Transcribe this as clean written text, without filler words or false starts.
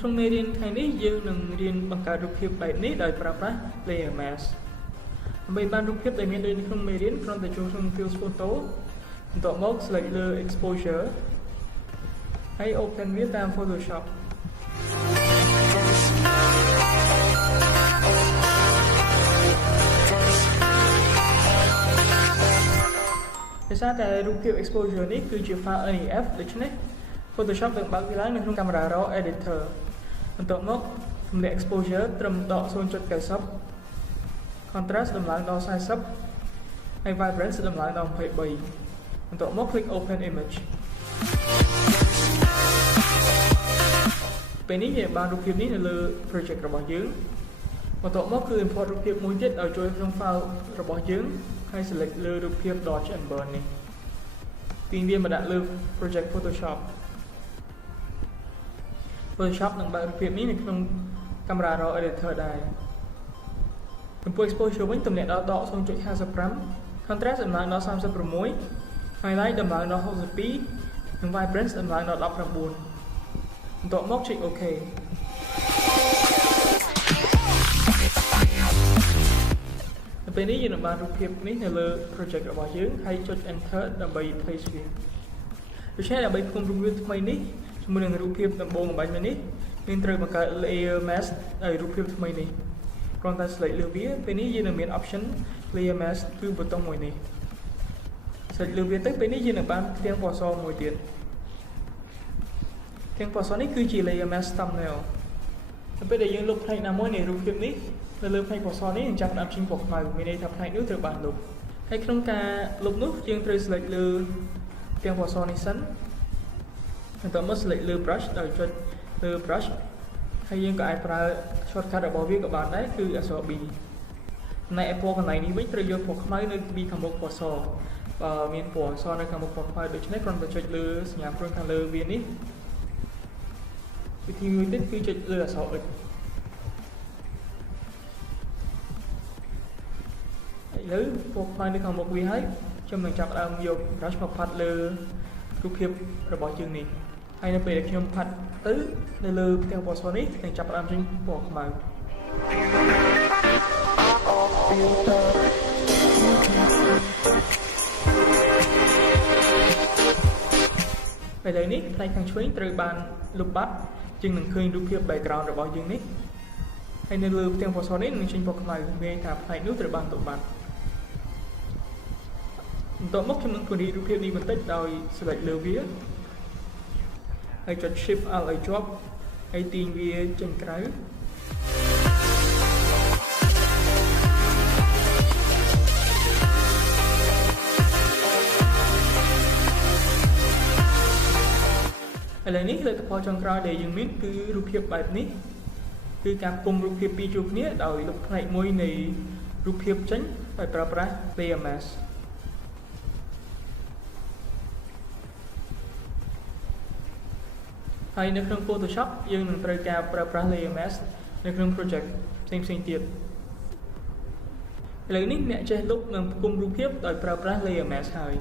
ក្នុងមេរៀនថ្ងៃនេះយើងនឹងរៀនបង្កើតរូបភាពបែបនេះដោយប្រើប្រាស់ layer mask ដើម្បីបានរូបភាពដែលមានដូចក្នុងមេរៀនគ្រាន់តែចូលក្នុង field photo បន្ទាប់មក select លើ exposure ហើយ open វាតាម Photoshop ដោយសារតែរូបភាព exposure នេះគឺជា file NEF ដូច្នេះ Photoshop នឹងបើកវាឡើងនៅក្នុងកាមេរ៉ា RAW editor បន្ទាប់មកទម្លាក់ exposure ត្រឹមដក 0.90 contrast ដំឡើងដល់ 40 ហើយ vibrance ដំឡើងដល់ 23 បន្ទាប់មក click open image ពេលនេះយើងបានរូបភាពនេះនៅលើ project របស់យើងបន្ទាប់មកគឺ import រូបភាពមួយទៀតឲ្យចូលក្នុង file របស់យើងហើយ select លើរូបភាព dodge and burn នេះទាញវាមកដាក់លើ project Photoshop នឹងបើករូបភាពនេះនៅក្នុងកាមេរ៉ា RAW editor ដែរចំពោះ exposure វិញទម្លាក់ដល់ដក 0.55 contrast ដំឡើងដល់ 36 highlight ដំឡើងដល់ 62 និង vibrance ដំឡើងដល់ 19 បន្ទាប់មកចុច OK នៅពេលនេះយើងនឹងបានរូបភាពនេះនៅលើ project របស់យើងហើយចុច enter ដើម្បី place វាដូច្នេះដើម្បីផ្គុំរូបភាពថ្មីនេះជាមួយនឹងរូបភាពដំបូងអំបញ្ញនេះយើងត្រូវបង្កើត layer mask ឲ្យរូបភាពថ្មីនេះគ្រាន់តែ select លើវាពេលនេះយើងនឹងមាន option layer mask គឺប៊ូតុងមួយនេះ select លើវាទៅពេលនេះយើងនឹងបានផ្ទាំងពណ៌សមួយទៀតផ្ទាំងពណ៌សនេះគឺជា layer mask thumbnail នៅពេលដែលយើងលុបផ្នែកណាមួយនៃរូបភាពនេះនៅលើផ្នែកពណ៌សនេះនឹងចាប់ផ្ដើមចេញពណ៌ខ្មៅមានន័យថាផ្នែកនោះត្រូវបានលុបហើយក្នុងការលុបនោះយើងត្រូវ select លើផ្ទាំងពណ៌សនេះសិនបន្ទាប់មក select លើ brush ដោយចុចលើ brush ហើយយើងក៏អាចប្រើ shortcut របស់វាក៏បានដែរគឺអក្សរ B ចំណែកឯពណ៌កន្លែងនេះវិញត្រូវយកពណ៌ខ្មៅនៅពីខាងមុខពណ៌សបើមានពណ៌សនៅខាងមុខពណ៌ខ្មៅដូច្នេះគ្រាន់តែចុចលើសញ្ញាព្រុនខាងលើវានេះវិធីមួយទៀតគឺចុចលើអក្សរ X ឥឡូវពណ៌ខ្មៅនៅខាងមុខវាហើយខ្ញុំនឹងចាប់ផ្ដើមយក brush មកផាត់លើរូបភាពរបស់យើងនេះហើយនៅពេលដែលខ្ញុំផាត់ទៅនៅលើផ្ទាំងពណ៌សនេះនឹងចាប់ផ្ដើមចេញពណ៌ខ្មៅឥឡូវនេះផ្នែកខាងឆ្វេងត្រូវបានលុបបាត់ជាងនឹងឃើញរូបភាព background របស់យើងនេះហើយនៅលើផ្ទាំងពណ៌សនេះនឹងចេញពណ៌ខ្មៅមានថាផ្នែកនោះត្រូវបានលុបបាត់បន្ទាប់មកខ្ញុំនឹងពង្រីករូបភាពនេះបន្តិចដោយ select លើវាហើយចុច Shift Alt ឲ្យជាប់ហើយទាញវាចេញក្រៅឥឡូវនេះលទ្ធផលចុងក្រោយដែលយើងមានគឺរូបភាពបែបនេះគឺការគុំរូបភាពពីរជួរគ្នាដោយលុបផ្នែកមួយនៃរូបភាពចេញដោយប្រើប្រាស់ layer maskហើយនៅក្នុង Photoshop យើងនឹងត្រូវការប្រើប្រាស់ layer mask នៅក្នុង project ផ្សេងៗទៀតឥឡូវនេះអ្នកចេះលុបនិងផ្គុំរូបភាពដោយប្រើប្រាស់ layer mask ហើយ